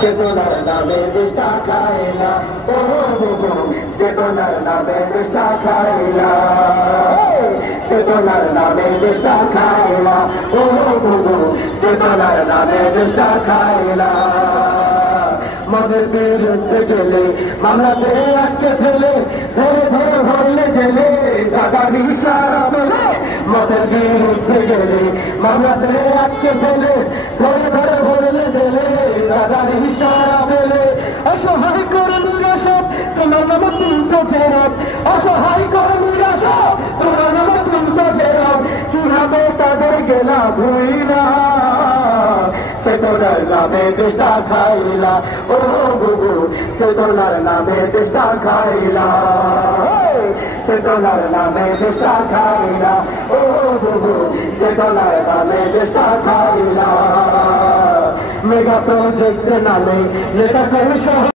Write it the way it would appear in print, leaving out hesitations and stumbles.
চেতনার নামে দেশটা খাইলা, ও চেতনার নামে দেশটা খাইলা, চেতনার নামে দেশটা খাইলা, ও চেতনার নামে দেশটা খাইলা। মদের বিরুদ্ধে গেলে মামলাতে আটকে ফেলে, ধরে ধরে ভরলে জেলে দাদার ইশারা বলে। মদের বিরুদ্ধে গেলে মামলাতে আটকে ফেলে, ধরে ধরে ভরলে জেলে দাদার ইশারা বলে। অসহায় কর্মীরা সব তোমার নাম তুলতো জেরাত, অসহায় কর্মীরা সব তোমার নাম তুলতো জেরাত। কিভাবে তাদের গেলা ভুইলা, চেতনার নামে দেশটা খাইলা, ও গুগু চেতনার নামে দেশটা খাইলা, চেতনার নামে দেশটা খাইলা, ও গুগু চেতনার নামে দেশটা খাইলা। মেগা প্রজেক্ট নামে নেতা